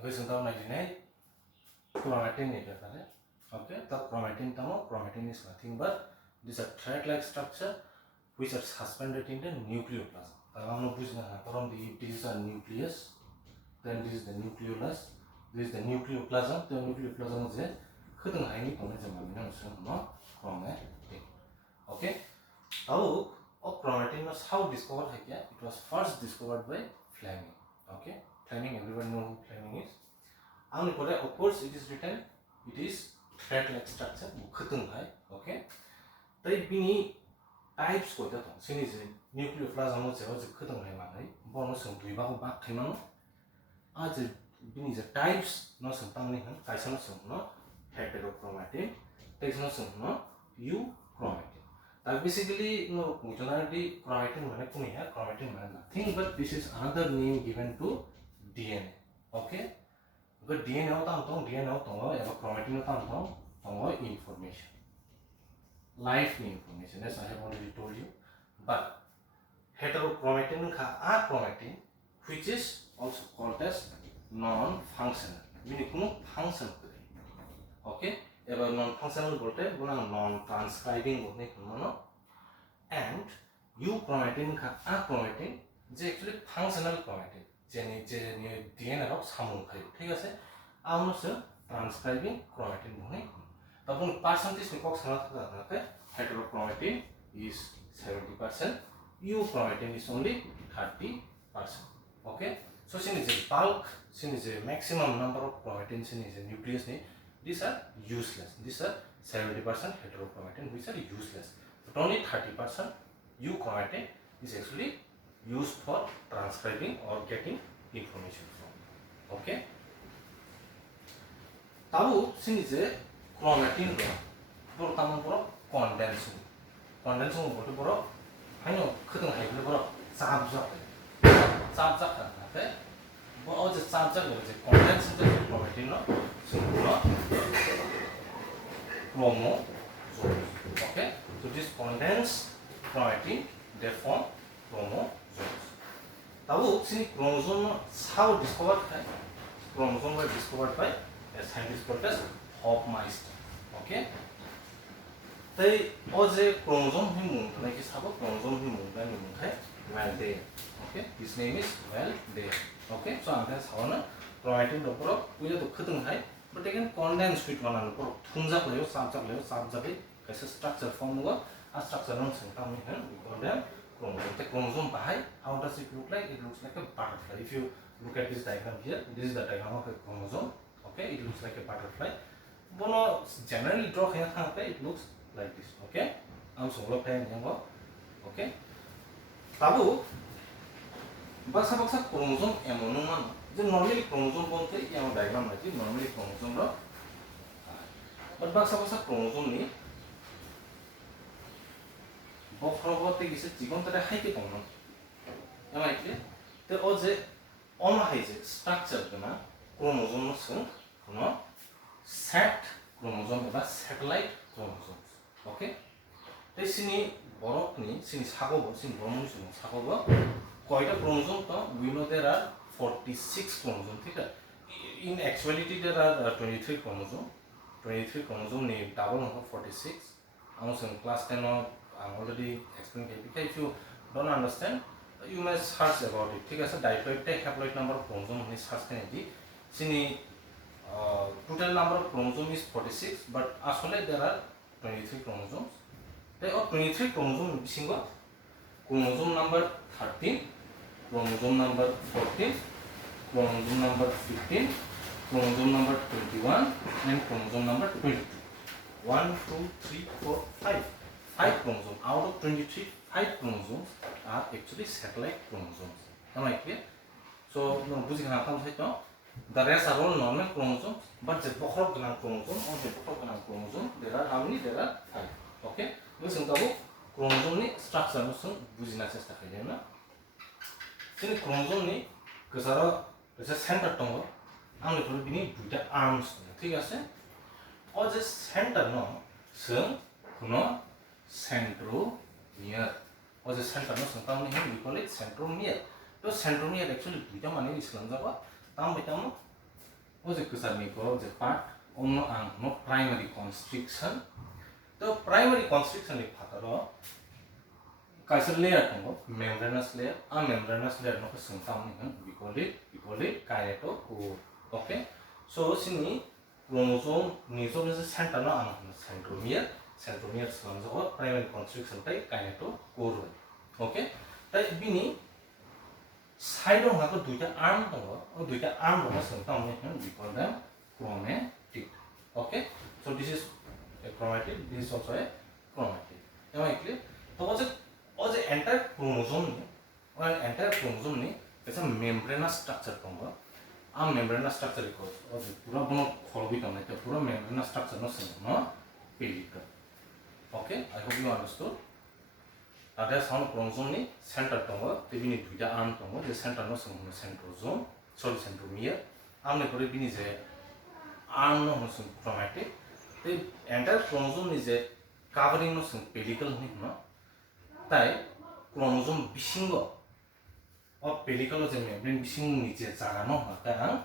Because sometimes I deny chromatin is there. Okay, the chromatin is nothing but this a thread-like structure which are suspended in the nucleoplasm. This is a nucleus, then this is the nucleolus, this is the nucleoplasm. The nucleoplasm is a chromatin. Okay, how chromatin was how discovered? It was first discovered by Fleming. Okay, Fleming, everyone knows who Fleming is. Of course, it is written, it is thread-like structure. Okay, they bini types ko that one. Since nucleoplasm is also bonus and we back him. As bini the types no something kaisano no heterochromatin, takes no euchromatin. That basically no functionality chromatin nothing but this is another name given to DNA. Okay. Because DNA chromatin information, life information, as I have already told you. But heterochromatin chromatin, which is also called as non-functional, meaning no function. Okay, about non-functional non-transcribing and euchromatin chromatin is actually functional chromatin. DNA of samung khai thik ase amno se transcribing chromatin bhune tapun percentage ni kok sana thaka heterochromatin is 70%, euchromatin is only 30%. Okay, so since the bulk, since the maximum number of chromatins in the nucleus ni, these are useless. These are 70% heterochromatin which are useless, but only 30% euchromatin is actually used for transcribing or getting information from. Okay. Tahu sini je chromatin bro, tamu bro condensing. Condensing bro, hanya kedeng hai bro, sabzak kan, okay? Bro, je sabzak je condensing je chromatin no, semua chromosomes. Okay. So this condensed chromatin they form chromosomes. Tahu sini chromosome how discovered? Chromosome were discovered by a scientist called as Hofmeister. Okay. They also chromosome like is how chromosome well there. Okay. His name is well there. Okay. So I'm just how chromatin we have to but again condensed with one another. Thunjak leo, sabjak kaisa structure form a structure we call them chromosome. The chromosome how does it look like? It looks like a butterfly. If you look at this diagram here, this is the diagram of a chromosome. Okay, it looks like a butterfly. Bono generally draw here, it looks like this. Okay, I'm so okay. Tabu baksa chromosome emonuman. Normally chromosome bonte yang diagram lagi normally chromosome ro. But baksa chromosome ni bokrobote gise jigon tare haike tongno. Am I clear? The oje on haise structure na chromosome no sung no set chromosome ba satellite chromosomes. Okay? Te sini borok ni sini sagobo sini borok sini sagobo koita chromosome to we know there are 46 chromosomes. In actuality there are 23 chromosomes. 23 chromosomes ni double number 46. Also in class 10 I'm already explaining it. If you don't understand, you may search about it. ठीक है sir diploid haploid number of chromosomes is search करेंगे. Sini total number of chromosomes is 46, but actually there are 23 chromosomes. There are 23 chromosomes single chromosome number 13, chromosome number 14, chromosome number 15, chromosome number 21, and chromosome number 22. 1, 2, 3, 4, 5. 5 chromosomes. Out of 23, 5 chromosomes are actually satellite chromosomes. Am I clear? So, the rest are all normal chromosomes, but the chromosome, there are how many? There are 5. Okay? Listen to chromosome ni structure no sung bujina chesta khaide na. Sini chromosome ni kasara resa center tongo amle pore bini duita arms thik ase. O je center no sung kuno centromere. O je center no sung tamni we call it centromere. To centromere actually duita mane islam jaba tam betam o je kusar ni ko je part onno ang no primary constriction to primary constriction ni phataro kaisa layer tongo membranous layer a membranous layer no ko sungtam ni we call it kinetochore. Okay, so sini chromosome ni so is center no ang centromere so primary constriction tai kinetochore. Okay, tai bini side of the duita arm or duita arm of some we call them chromatid. Okay, so this is a chromatid, this is also a chromatid. Am I clear? So what's the entire chromosome it's a membranous structure. A membranous structure because or the pura bono colbicon like a pura membranous structure no pellicle. Okay, I hope you understood. Ada sound chromosome ni center tongo tebini duita arm tongo the center no centrosome sorry centromere amne kore bini je arm no chromatid the entire chromosome is a covering no pellicle ni no tai chromosome bisingo or pellicle je membrane bising niche jaga no ta ang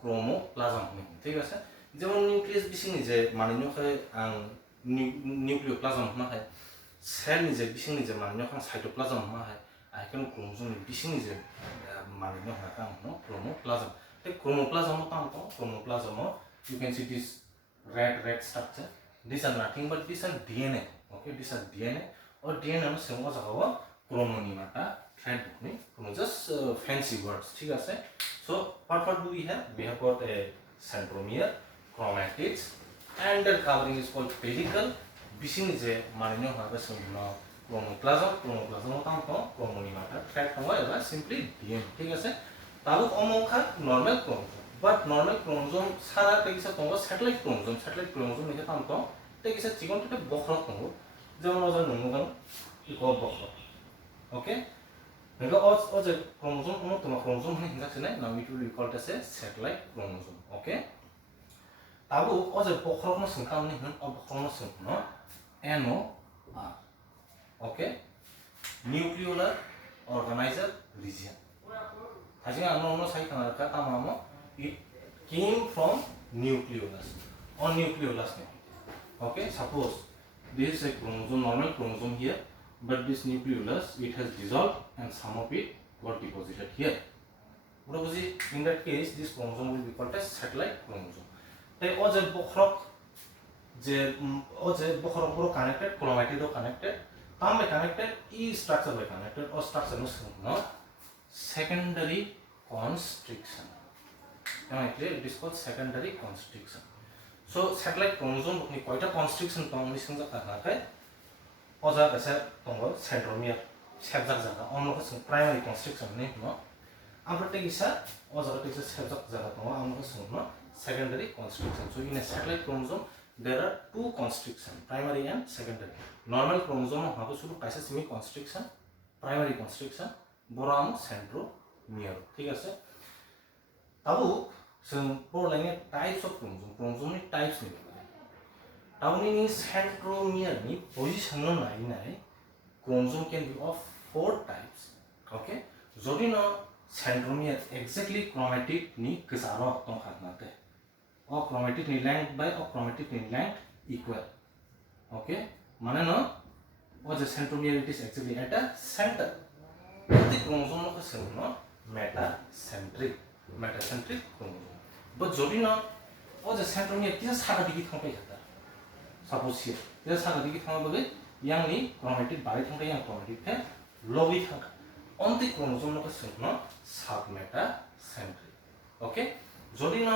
chromoplasm ni thik ase jemon nucleus bising ni je mani no khai ang nucleoplasm ma khai cell ni je bising ni je mani no khang cytoplasm ma hai I can chromosome ni bising ni je mani no khang no chromoplasm the chromoplasm mo tam to chromoplasm mo you can see this red structure. These are nothing but these are DNA. Okay, these are DNA or DNA no same as our chromonimata thread ni just fancy words thik ase. So what do we have? We have got a centromere, chromatids, and their covering is called pellicle. Bising is a marino harvest chromoplasm chromonimata thread simply DNA. ठीक है Tabuk अमोखा normal chromosome, but normal chromosome सारा तेगिसा तोंगा satellite chromosome निके ताम तो तेगिसा chicken तो बखरक तोंगो जमन अजन नंगोगन eco बखरक. Okay, नंगा अज chromosome अमो तोमा chromosome ने हिंगा चने now it will be called as a satellite chromosome. Okay, ताबुक अज बखरक न संताम ने हन अब बखरक न संताम NOR. Okay, nucleolar organizer region. It came from nucleolus or nucleolus. Okay, suppose this is a chromosome, normal chromosome here, but this nucleolus it has dissolved and some of it got deposited here. In that case, this chromosome will be called as satellite chromosome. They all the bokhrok connected, chromatid connected, tam by connected, e structure by connected or structure no secondary constriction. Am I clear? It is called secondary constriction. So satellite chromosome ni quite a constriction tong lising the kai oza kasa tongo centromere sebjak jaga onno ko primary constriction ni no amrate isa oza ko sebjak jaga tongo amno ko secondary constriction. So in a satellite chromosome there are two constriction, primary and secondary. Normal chromosome ha ko suru kaisa semi constriction, primary constriction, boram centromere. ठीक है sir. ताबु जों बरलायनि types of chromosome नि types नि ताबुनि नि centromere नि position न नायनाय chromosome can be of 4 types. Okay, जदि न सेंट्रोमियर एक्जेक्टली क्रोमैटिड नि गसारो तंग खानाते और क्रोमैटिड नि लेंथ बाय और क्रोमैटिड नि लेंथ इक्वल. ओके, माने न और the centromere it is actually at the centre. the chromosome को सेंट्रो metacentric chromosome. But जदि न और द सेंट्रोमियर किसा सागा दिगि थांबाय जाता. सपोज हियर किसा सागा दिगि थांबाबो यांनि क्रोमैटिड बाय थांबाय यां क्रोमैटिड फे लबि थांगा. On the chromosome को सेंट्रो submetacentric. Okay, जदि न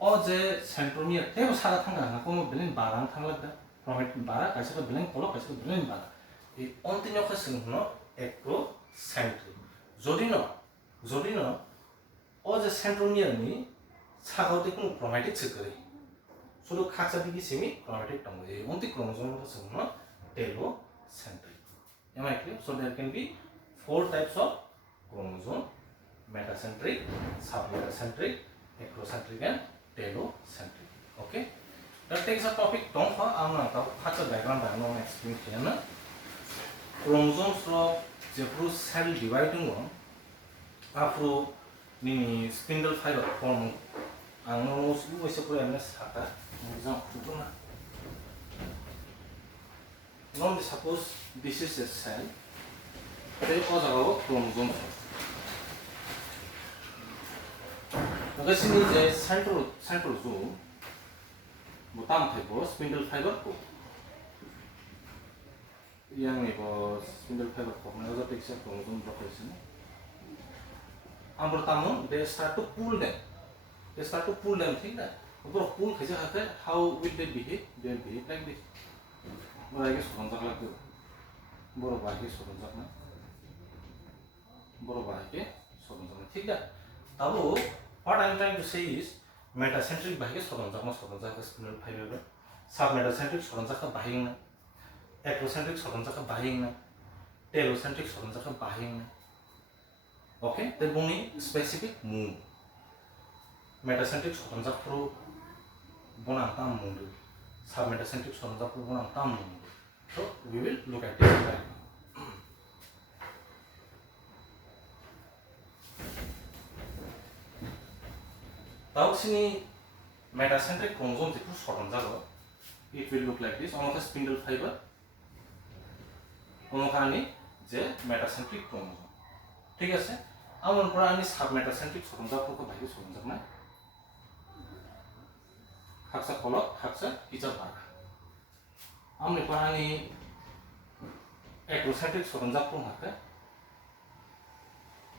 और द सेंट्रोमियर थे सागा थांगा ना को बिलिन बारां थांलादा क्रोमैटिड बारा कायसा को बिलिन कोलो कायसा को बिलिन बारा. ए on the को सेंट्रो ectocentric. जदि न और द सेंट्रोमियर नि सागावते को क्रोमैटिड छकरे सुरु खाचा दिगि सेमी क्रोमैटिड तंगो ए on the chromosome को सेंट्रो telocentric. Am I clear? So there can be 4 types of chromosome: metacentric, submetacentric, ectocentric and telocentric. Okay, that takes a topic don't for amna ta khacha diagram ba no explain here na chromosomes ro jepro cell dividing one afro ni spindle fiber form ang no su ese pura ms hata exam kutuna non suppose this is a cell they cause our chromosome this is a central zone bottom fiber spindle fiber ko yang ni bos spindle fiber ko na za picture chromosome rotation amber tamu they start to pull them ठीक है ऊपर pull कैसे होता है how will they behave like this बड़ा के सोचने लगते हो बड़ा बाकी सोचने लगना बड़ा बाकी सोचने लगना ठीक है तब वो what I'm trying to say is metacentric बाकी सोचने लगना spindle fiber में submetacentric सोचने लगना बाकी ना ectocentric सोचने लगना बाकी ना telocentric सोचने लगना बाकी ना okay then only specific move metacentric सोचने लगना bona tam mundu submetacentric सोचने लगना bona tam mundu so we will look at this right now tau sini metacentric chromosome jitu sochone jago it will look like this onoka spindle fiber onoka ani je metacentric chromosome ঠিক আছে amon pora ani submetacentric sochone jago ko bhai sochone jak na haksa kolok haksa kicha bhaga amni pora ani ectocentric sochone jak ko haka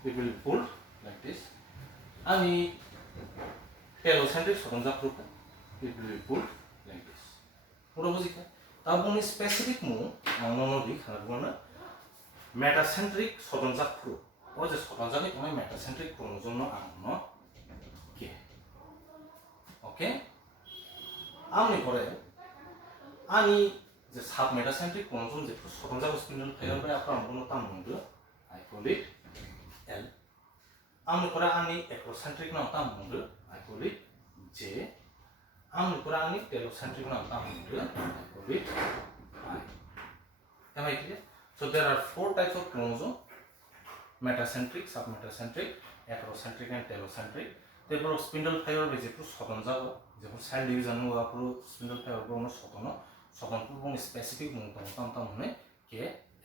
it will pull like this ani telocentric sochone jak ko it will pull like this pura bujika tab oni specific mu angno di khana bona metacentric sochone jak ko o je sochone jak ni metacentric chromosome no angno ke okay amni pore ani je submetacentric chromosome je sochone jak spindle fiber by apra angno tam mundu I call it L amni pore ani ectocentric na tam mundu I call it J amni pore ani telocentric na tam mundu I call it I am I clear so there are four types of chromosome metacentric submetacentric ectocentric and telocentric therefore spindle fiber by jepu sochone jago jepu cell division no apro spindle fiber bo no sochone purbo specific mung tam hone K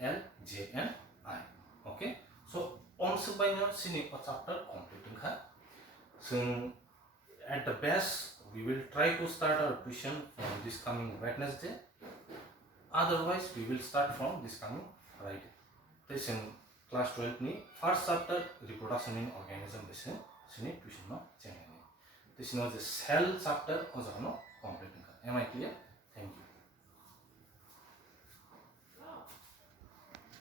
L J and I okay so on sebaino sini chapter completing kha so at the best we will try to start our tuition from this coming Wednesday otherwise we will start from this coming Friday this in class 12 ni first chapter reproduction in organism this sini tuition no channel this is the cell chapter o jano completing am I clear thank you